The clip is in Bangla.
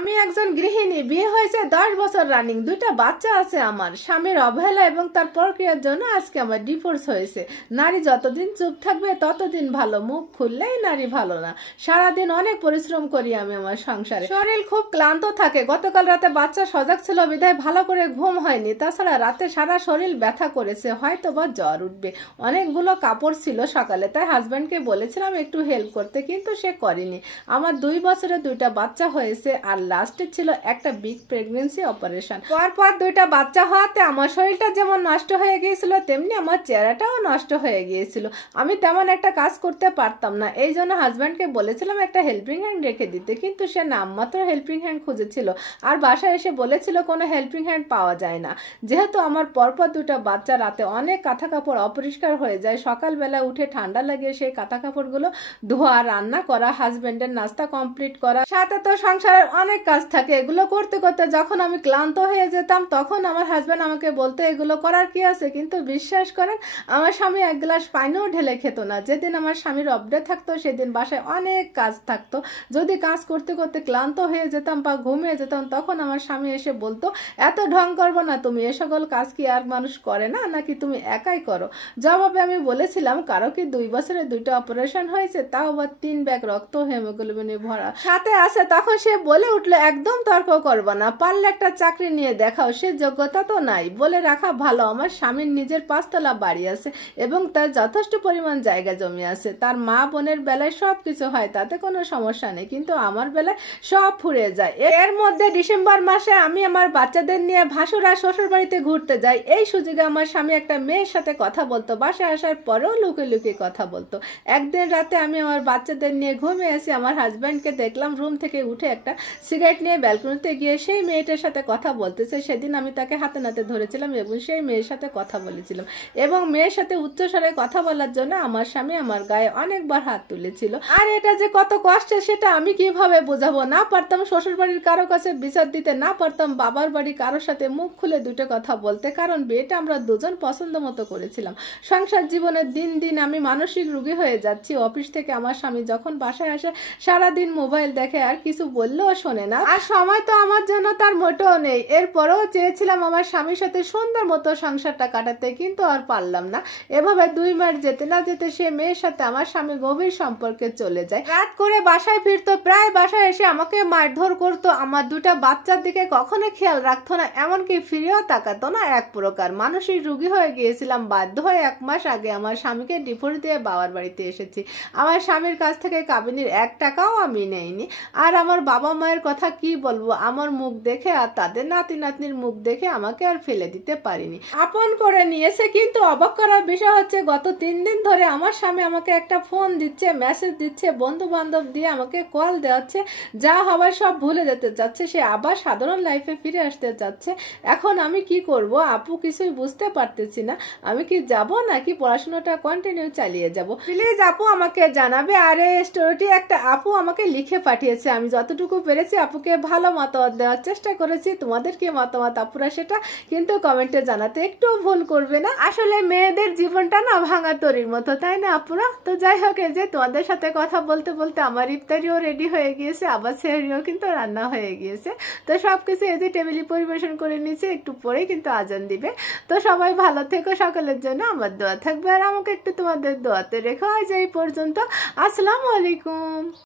আমি একজন গৃহিণী, বিয়ে হয়েছে 10 বছর রানিং, 2টা বাচ্চা আছে আমার। স্বামীর অবহেলা এবং তার প্রক্রিয়ার জন্য আজকে আমার ডিভোর্স হয়েছে। নারী যতদিন চুপ থাকবে ততদিন ভালো, মুখ খুললেই নারী ভালো না। সারাদিন অনেক পরিশ্রম করি আমি আমার সংসারে, শরীর খুব ক্লান্ত থাকে। গতকাল রাতে বাচ্চা সজাগ ছিল বিধায় ভালো করে ঘুম হয়নি, তাছাড়া রাতে সারা শরীর ব্যথা করেছে, হয়তো বা জ্বর উঠবে। অনেকগুলো কাপড় ছিল সকালে, তাই হাজব্যান্ডকে বলেছিলাম একটু হেল্প করতে, কিন্তু সে করেনি। আমার 2 বছরে 2টা বাচ্চা হয়েছে, আর লাস্টে ছিল একটা বিগ প্রেগনেন্সি অপারেশন। পরপর 2টা বাচ্চা হওয়াতে আমার শরীরটা যেমন নষ্ট হয়ে গিয়েছিল, তেমনি আমার চেহারাটাও নষ্ট হয়ে গিয়েছিল। আমি তেমন একটা কাজ করতে পারতাম না, এই জন্য হাজব্যান্ডকে বলেছিলাম একটা হেল্পিং হ্যান্ড রেখে দিতে, কিন্তু সে নামমাত্র হেল্পিং হ্যান্ড খুঁজেছিল, আর বাসায় এসে বলেছিল কোনো হেল্পিং হ্যান্ড পাওয়া যায় না। যেহেতু আমার পরপর 2টা বাচ্চা, রাতে অনেক কাঁথা কাপড় অপরিষ্কার হয়ে যায়, সকালবেলা উঠে ঠান্ডা লাগিয়ে সেই কাঁথা কাপড়গুলো ধোয়া, রান্না করা, হাজব্যান্ডের নাস্তা কমপ্লিট করা, সাথে তো সংসারের অনেক কাজ থাকে। এগুলো করতে করতে যখন আমি ক্লান্ত হয়ে যেতাম, তখন আমার হাজব্যান্ড আমাকে বলতো এগুলো করার কি আছে, কিন্তু বিশ্বাস করেন আমার স্বামী 1 গ্লাস পানিও ঢেলে খেত না। যেদিন আমার স্বামীর অফডে থাকতো সেদিন বাসায় অনেক কাজ থাকতো, যদি কাজ করতে করতে ক্লান্ত হয়ে যেতাম বা ঘুমিয়ে যেতাম, তখন আমার স্বামী এসে বলতো এত ঢং করবো না তুমি, এ সকল কাজ কি আর মানুষ করে না নাকি তুমি একাই করো? জবাবে আমি বলেছিলাম কারো কি 2 বছরে 2টা অপারেশন হয়েছে, তাও আবার 3 ব্যাগ রক্ত হেমোগ্লোবিনে ভরা সাথে আছে। তখন সে বলে উঠলো একদম তর্ক করবো না, পারলে একটা চাকরি নিয়ে দেখাও, সে যোগ্যতা তো নাই। বলে রাখা ভালো আমার স্বামীর নিজের 5তলা বাড়ি আছে এবং তার যথেষ্ট পরিমাণ জায়গা জমি আছে। তার মা বোনের বেলায় সবকিছু হয়, তাতে কোনো সমস্যা নেই, কিন্তু আমার বেলায় সব ফুরিয়ে যায়। এর মধ্যে ডিসেম্বর মাসে আমি আমার বাচ্চাদের নিয়ে ভাসুর আর শ্বশুর বাড়িতে ঘুরতে যাই। এই সুযোগে আমার স্বামী একটা মেয়ের সাথে কথা বলতো, বাসায় আসার পরেও লুকিয়ে লুকিয়ে কথা বলতো। একদিন রাতে আমি আমার বাচ্চাদের নিয়ে ঘুমিয়ে এসে আমার হাজব্যান্ডকে দেখলাম রুম থেকে উঠে একটা সিগারেট নিয়ে ব্যালকনিতে গিয়ে সেই মেয়েটার সাথে কথা বলতেছে। সেদিন আমি তাকে হাতে নাতে ধরেছিলাম এবং সেই মেয়ের সাথে কথা বলেছিলাম, এবং মেয়ের সাথে উচ্চস্বরে কথা বলার জন্য আমার স্বামী আমার গায়ে অনেকবার হাত তুলেছিল। আর এটা যে কত কষ্টের সেটা আমি কিভাবে বোঝাবো। না পারতাম শ্বশুর বাড়ির কারো কাছে বিচার দিতে, না পারতাম বাবার বাড়ি কারোর সাথে মুখ খুলে 2টো কথা বলতে, কারণ বিয়েটা আমরা দুজন পছন্দ মতো করেছিলাম। সংসার জীবনের দিন দিন আমি মানসিক রোগী হয়ে যাচ্ছি। অফিস থেকে আমার স্বামী যখন বাসায় আসে সারাদিন মোবাইল দেখে, আর কিছু বললেও শোনে না, আর সময় তো আমার জন্য তার মোটেও নেই। এরপরেও চেয়েছিলাম আমার স্বামীর সাথে সুন্দর মতো সংসারটা কাটাতে, কিন্তু আর পারলাম না। এভাবে 2 মাস যেতে না যেতে সে মেয়ের সাথে আমার স্বামী গভীর সম্পর্কে চলে যায়। রাত করে বাসায় ফিরতো, প্রায় বাসায় এসে আমাকে মারধর করতো, আমার 2টা বাচ্চার দিকে কখনো খেয়াল রাখতো না, এমনকি ফিরেও তাকাতো না। এক প্রকার মানসিক রোগী হয়ে গিয়েছিলাম। বাধ্য হয়ে 1 মাস আগে আমার স্বামীকে ডিভোর্স দিয়ে বাবার বাড়িতে এসেছি। আমার স্বামীর কাছ থেকে কাবিনীর 1 টাকাও আমি নেইনি। আর আমার বাবা মায়ের কথা কি বলবো, আমার মুখ দেখে আর তাদের নাতি নাতনির মুখ দেখে আমাকে আর ফেলে দিতে পারিনি, আপন করে নিয়েছে। কিন্তু অবাক করার বিষয় হচ্ছে গত 3 দিন ধরে আমার স্বামী আমাকে একটা ফোন দিচ্ছে, মেসেজ দিচ্ছে, বন্ধু বান্ধব দিয়ে আমাকে কল দেওয়াচ্ছে, যা হবার সব ভুলে যেতে চাচ্ছে, সে আবার সাধারণ লাইফে ফিরে আসতে চাচ্ছে। এখন আমি কি করব আপু কিছুই বুঝতে পারতেছি না। আমি কি যাব নাকি পড়াশোনাটা কন্টিনিউ চালিয়ে যাব? প্লিজ আপু আমাকে জানাবে। আর এই স্টোরিটি একটা আপু আমাকে লিখে পাঠিয়েছে, আমি যতটুকু পেরেছি আপুকে ভালো মতামত দেওয়ার চেষ্টা করেছি। তোমাদের কি মতামত আপুরা সেটা কিন্তু কমেন্টে জানাতে একটু ভুল করবে না। আসলে মেয়েদের জীবনটা না ভাঙা তরির মতো, তাই না আপুরা? তো যাই হোক, এই যে তোমাদের সাথে কথা বলতে বলতে আমার ইফতারিও রেডি হয়ে গিয়েছে, আবার সেহরিও কিন্তু রান্না হয়ে গিয়েছে। তো সবকিছু এই যে টেবিলে পরিবেশন করে নিয়েছে, একটু পরেই কিন্তু আজান দিবে। তো সবাই ভালো থেকো, সকলের জন্য আমার দোয়া থাকবে, আর আমাকে একটু তোমাদের দোয়াতে রেখো। আজ এই পর্যন্ত, আসসালামু আলাইকুম।